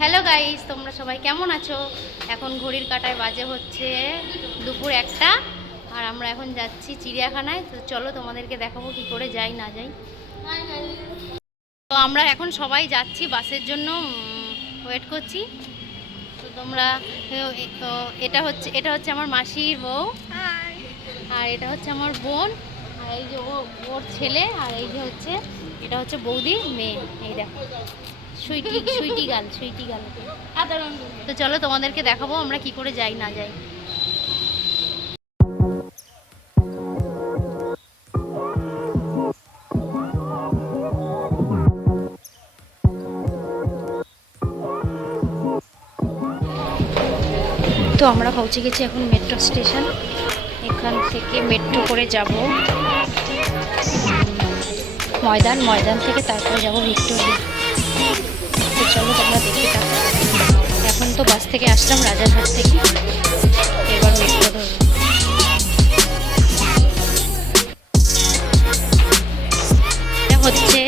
Hello guys, তোমরা সবাই কেমন আছো? এখন ঘড়ির কাঁটায় বাজে হচ্ছে দুপুর 1টা। আর আমরা এখন যাচ্ছি চিড়িয়াখানায়। তো চলো তোমাদেরকে দেখাবো কি করে যাই না যাই। তো আমরা এখন সবাই যাচ্ছি, বাসের জন্য ওয়েট করছি। তো তোমরা তো এটা হচ্ছে আমার মাসির বউ, আর এটা হচ্ছে আমার বোন, আর এই যে ওর ছেলে, আর এই যে হচ্ছে এটা হচ্ছে বৌদির মেয়ে। এই দেখো সুইটি গাল। তো চলো তোমাদেরকে দেখাবো আমরা কি করে যাই না যাই। তো আমরা পৌঁছে গেছি এখন মেট্রো স্টেশন। এখান থেকে মেট্রো করে যাব ময়দান থেকে তারপরে যাব ভিক্টোরিয়া। তো চলো তোমরা দেখতে থাকো। এখন তো বাস থেকে আসলাম রাজারহাট থেকে, এবার মেট্রো ধরবো। এটা হচ্ছে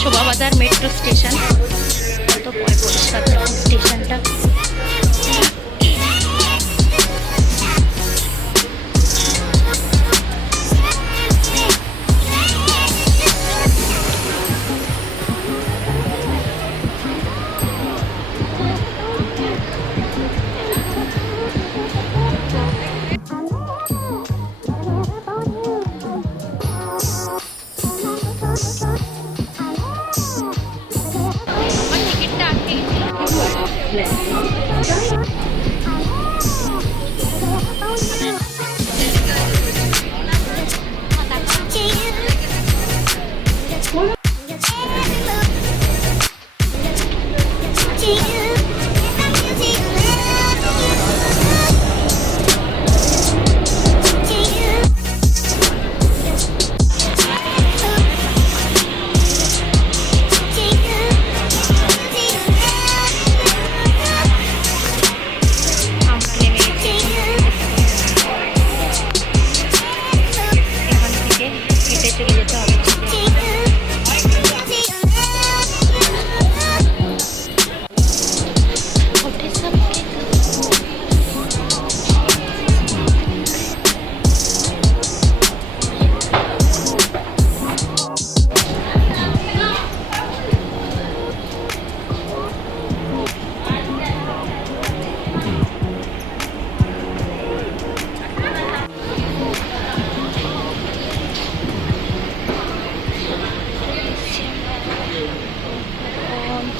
শোভাবাজার মেট্রো স্টেশন। তো পরিষ্কার স্টেশনটা।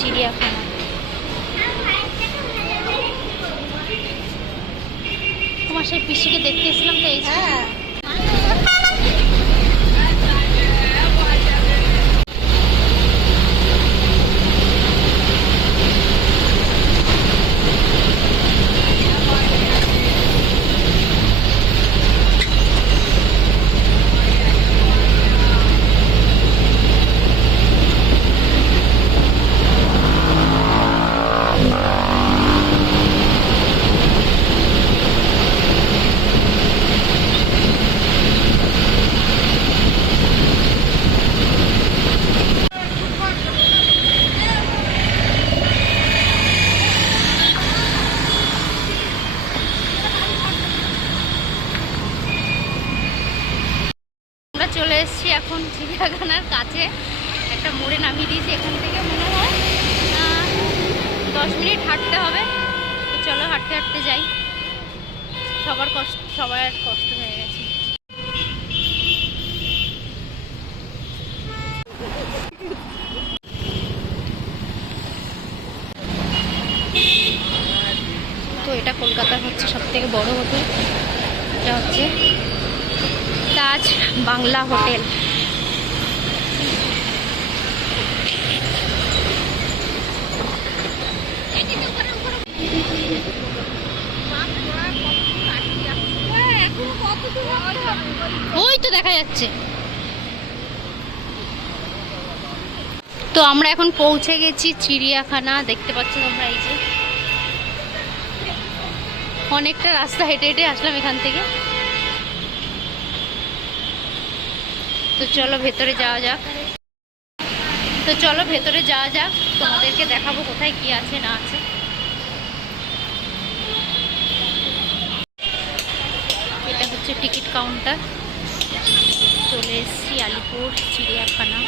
চিড়িয়াখানা। তোমার সেই পিসিকে দেখতে এসেছিলাম তো এই। চলে এসেছি এখন চিড়িয়াখানার কাছে, একটা মোড়ে নামিয়ে দিয়েছি। এখান থেকে মনে হয় 10 মিনিট হাঁটতে হবে। তো চলো হাঁটতে হাঁটতে যাই। সবার কষ্ট হয়ে গেছে। তো এটা কলকাতার হচ্ছে সবথেকে বড় হোটেল। এটা হচ্ছে তাজ বাংলা হোটেল। ওই তো দেখা যাচ্ছে। তো আমরা এখন পৌঁছে গেছি চিড়িয়াখানা। দেখতে পাচ্ছ তোমরা, এই যে অনেকটা রাস্তা হেঁটে হেঁটে আসলাম এখান থেকে। তো চলো ভেতরে যাওয়া যাক। তো চলো ভেতরে যাওয়া যাক, তোমাদেরকে দেখাবো কোথায় কি আছে না আছে। এটা হচ্ছে টিকিট কাউন্টার। চলে এসেছি আলিপুর চিড়িয়াখানা।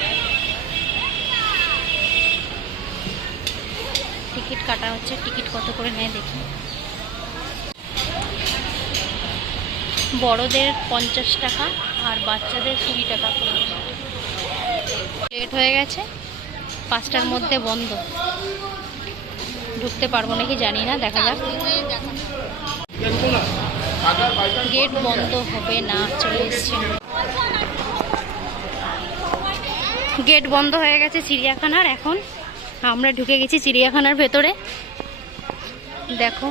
টিকিট কাটা হচ্ছে, টিকিট কত করে নেয় দেখি। বড়দের 50 টাকা আর বাচ্চাদের 20 টাকা করে। লেট হয়ে গেছে, 5টার মধ্যে বন্ধ। ঢুকতে পারবো নাকি জানি না, দেখা যাক। গেট বন্ধ হবে না, চলে এসছি। গেট বন্ধ হয়ে গেছে চিড়িয়াখানার। এখন আমরা ঢুকে গেছি চিড়িয়াখানার ভেতরে। দেখো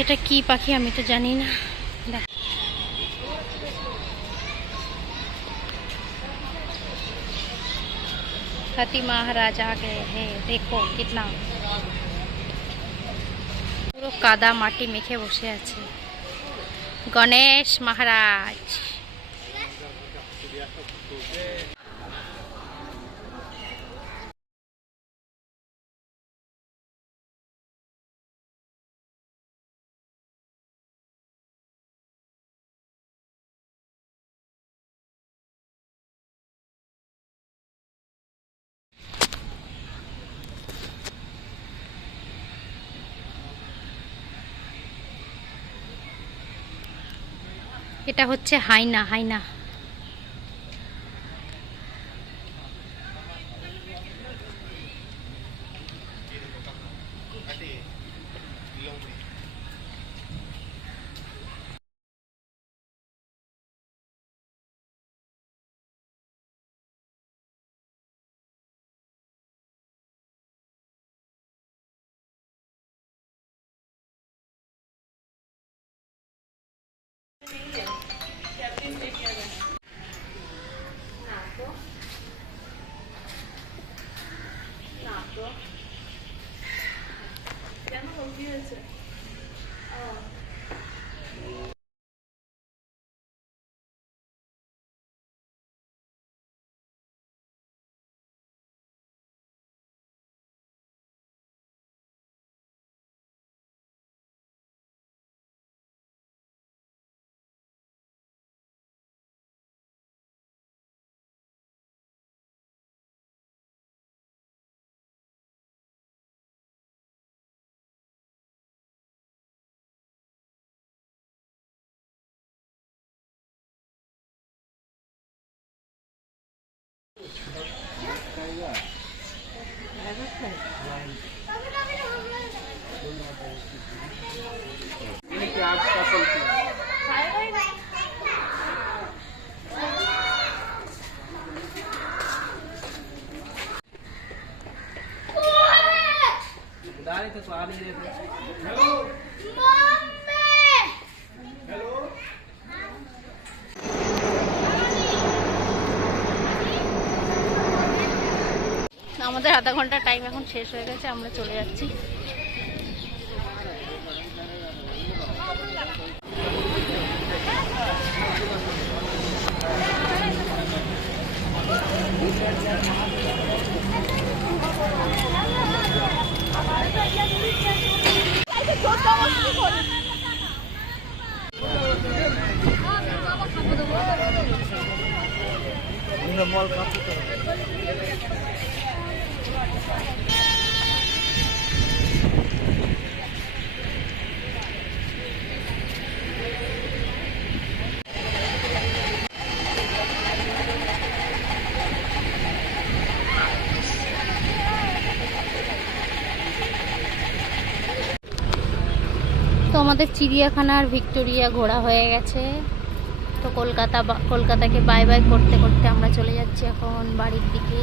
এটা কি পাখি আমি তো জানি না। দেখ हाथी महाराज आ गए हैं, देखो कितना পুরো কাদা মাটি মেখে বসে আছে গণেশ মহারাজ। এটা হচ্ছে হাইনা। হাইনা আমাদের আধা ঘন্টা টাইম এখন শেষ হয়ে গেছে, আমরা চলে যাচ্ছি। তো আমাদের চিড়িয়াখানার ভিক্টোরিয়া ঘোরা হয়ে গেছে। তো কলকাতাকে বাই বাই করতে করতে আমরা চলে যাচ্ছি এখন বাড়ির দিকে।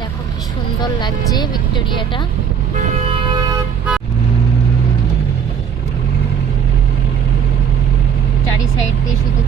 দেখো কি সুন্দর লাগছে ভিক্টোরিয়াটা। চারি সাইড দিয়ে শুধু